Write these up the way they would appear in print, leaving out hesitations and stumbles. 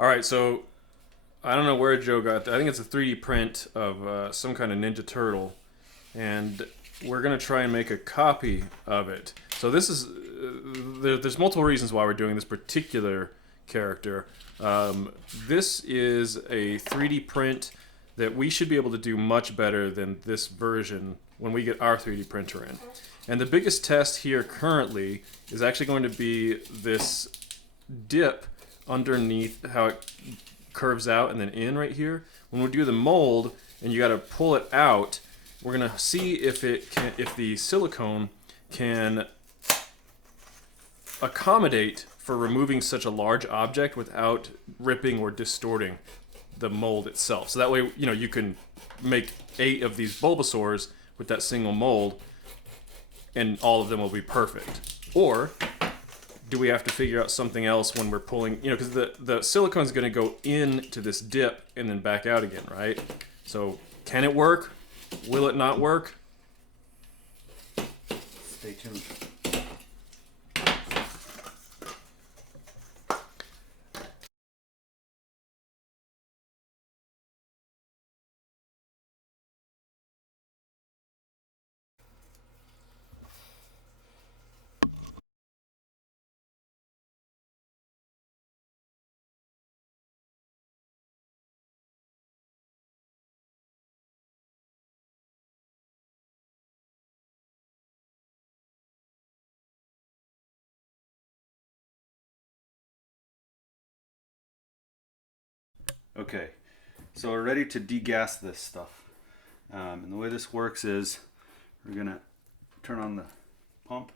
All right, so I don't know where Joe got that. I think it's a 3D print of some kind of Ninja Turtle, and we're gonna try and make a copy of it. So this is there's multiple reasons why we're doing this particular character. This is a 3D print that we should be able to do much better than this version when we get our 3D printer in. And the biggest test here currently is actually going to be this dip underneath how it curves out and then in right here. When we do the mold and you got to pull it out, we're gonna see if if the silicone can accommodate for removing such a large object without ripping or distorting the mold itself. So that way, you can make 8 of these Bulbasaurs with that single mold, and all of them will be perfect. Or do we have to figure out something else when we're pulling, because the silicone is going to go into this dip and then back out again, right? So can it work? Will it not work? Stay tuned. Okay, so we're ready to degas this stuff. And the way this works is we're gonna turn on the pump,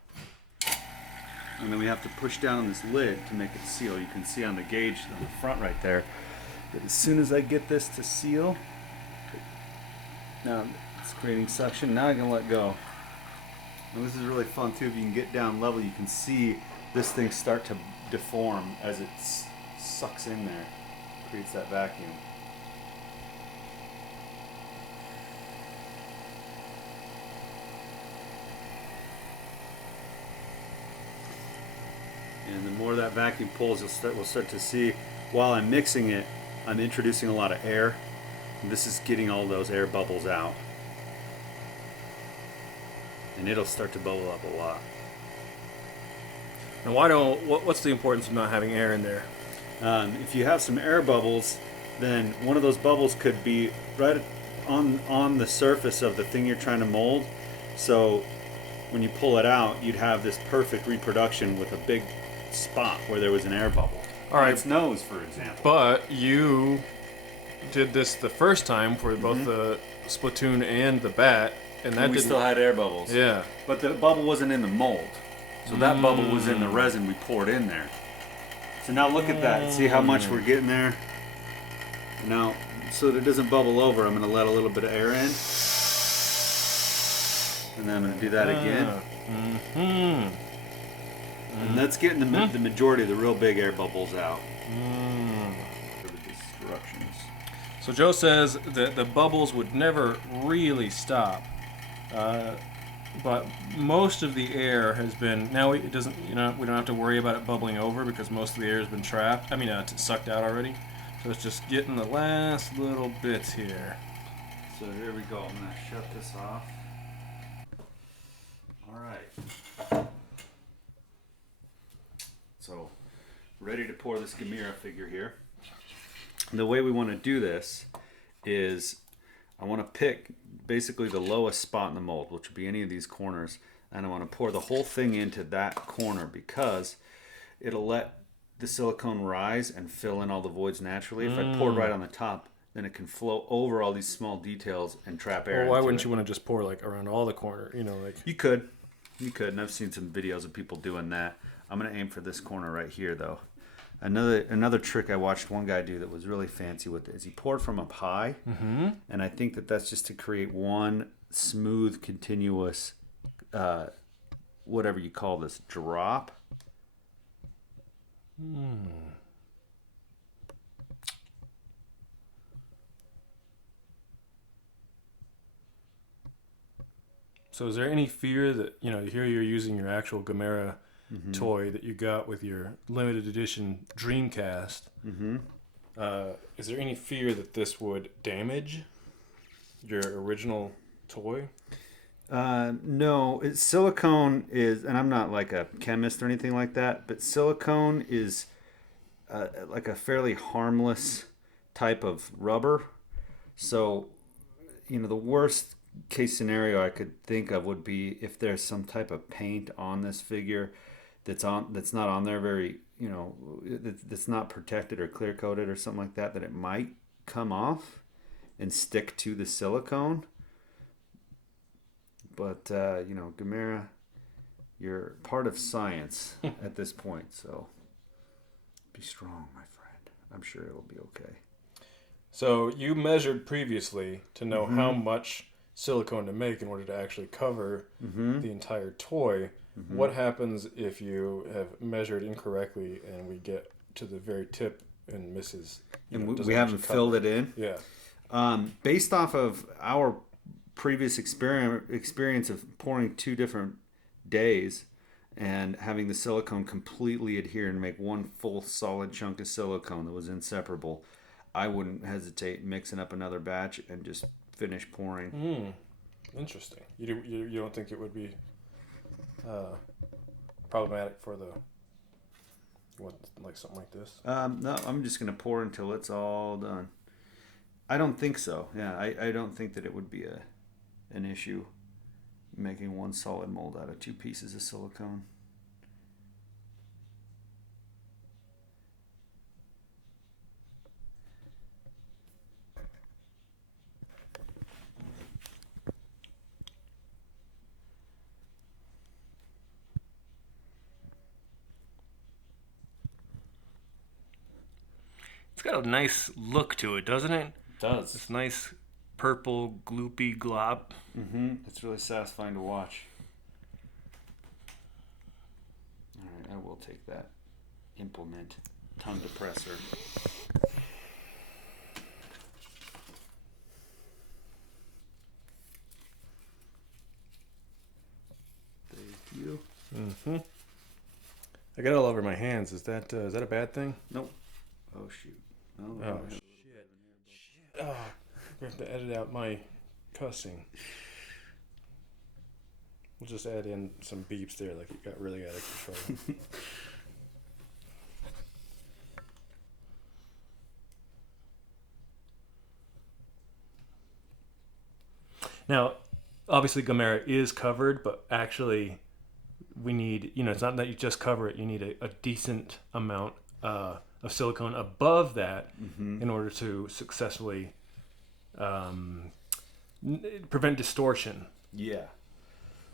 and then we have to push down on this lid to make it seal. You can see on the gauge on the front right there that as soon as I get this to seal, now it's creating suction. Now I can let go. And this is really fun too. If you can get down level, you can see this thing start to deform as it sucks in there. Creates that vacuum. And the more that vacuum pulls, we'll start to see, while I'm mixing it, I'm introducing a lot of air. And this is getting all those air bubbles out. And it'll start to bubble up a lot. And what's the importance of not having air in there? If you have some air bubbles, then one of those bubbles could be right on the surface of the thing you're trying to mold. So when you pull it out, you'd have this perfect reproduction with a big spot where there was an air bubble. All right. Its nose, for example. But you did this the first time for both the Splatoon and the bat, and that we still had air bubbles. Yeah. But the bubble wasn't in the mold. So that bubble was in the resin we poured in there. So now look at that. See how much we're getting there? Now, so that it doesn't bubble over, I'm going to let a little bit of air in. And then I'm going to do that again. And that's getting the majority of the real big air bubbles out. So Joe says that the bubbles would never really stop. But most of the air has been, now it doesn't, we don't have to worry about it bubbling over because most of the air has been trapped. I mean, it's sucked out already. So it's just getting the last little bits here. So here we go. I'm going to shut this off. All right. So ready to pour this Gamera figure here. And the way we want to do this is I want to pick basically the lowest spot in the mold, which would be any of these corners, and I want to pour the whole thing into that corner because it'll let the silicone rise and fill in all the voids naturally. If I poured right on the top, then it can flow over all these small details and trap air. Well, why wouldn't you want to just pour like around all the corner? You could, and I've seen some videos of people doing that. I'm gonna aim for this corner right here, though. Another trick I watched one guy do that was really fancy with it is he poured from up high, and I think that's just to create one smooth, continuous, whatever you call this, drop. So is there any fear that, here you're using your actual Gamera toy that you got with your limited edition Dreamcast. Is there any fear that this would damage your original toy? No, silicone is, and I'm not like a chemist or anything like that, but silicone is like a fairly harmless type of rubber. So, the worst case scenario I could think of would be if there's some type of paint on this figure that's not on there very, that's not protected or clear coated or something like that, that it might come off and stick to the silicone. But, Gamera, you're part of science at this point, so be strong, my friend. I'm sure it'll be okay. So you measured previously to know how much silicone to make in order to actually cover the entire toy. What happens if you have measured incorrectly and we get to the very tip and misses? And we haven't filled it in? Yeah. Based off of our previous experience of pouring 2 different days and having the silicone completely adhere and make one full solid chunk of silicone that was inseparable, I wouldn't hesitate mixing up another batch and just finish pouring. Interesting. You don't think it would be problematic for like something like this? No, I'm just gonna pour until it's all done. I don't think so. Yeah, I don't think that it would be an issue making one solid mold out of 2 pieces of silicone. It's got a nice look to it, doesn't it? It does. This nice purple gloopy glob. It's really satisfying to watch. All right, I will take that implement tongue depressor. Thank you. I got it all over my hands. Is that a bad thing? Nope. Oh shoot. Oh shit. Oh, we have to edit out my cussing. We'll just add in some beeps there, like it got really out of control. Now, obviously Gamera is covered, but actually we need, it's not that you just cover it, you need a decent amount of silicone above that in order to successfully prevent distortion. Yeah.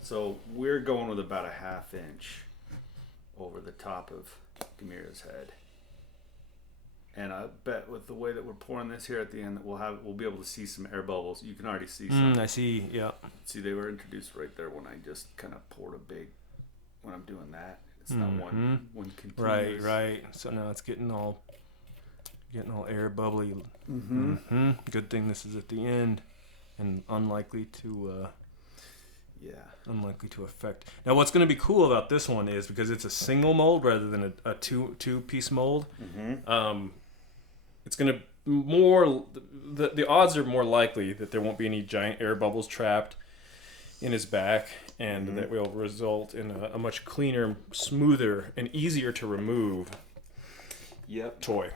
So we're going with about a 1/2 inch over the top of Gamera's head. And I bet with the way that we're pouring this here at the end that we'll be able to see some air bubbles. You can already see some. I see, yeah. See, they were introduced right there when I just kind of poured when I'm doing that. It's not one continuous. Right. So now it's getting all air bubbly. Good thing this is at the end and unlikely to affect. Now what's going to be cool about this one is because it's a single mold rather than a two piece mold. It's going to the odds are more likely that there won't be any giant air bubbles trapped in his back, and that will result in a much cleaner, smoother, and easier to remove toy.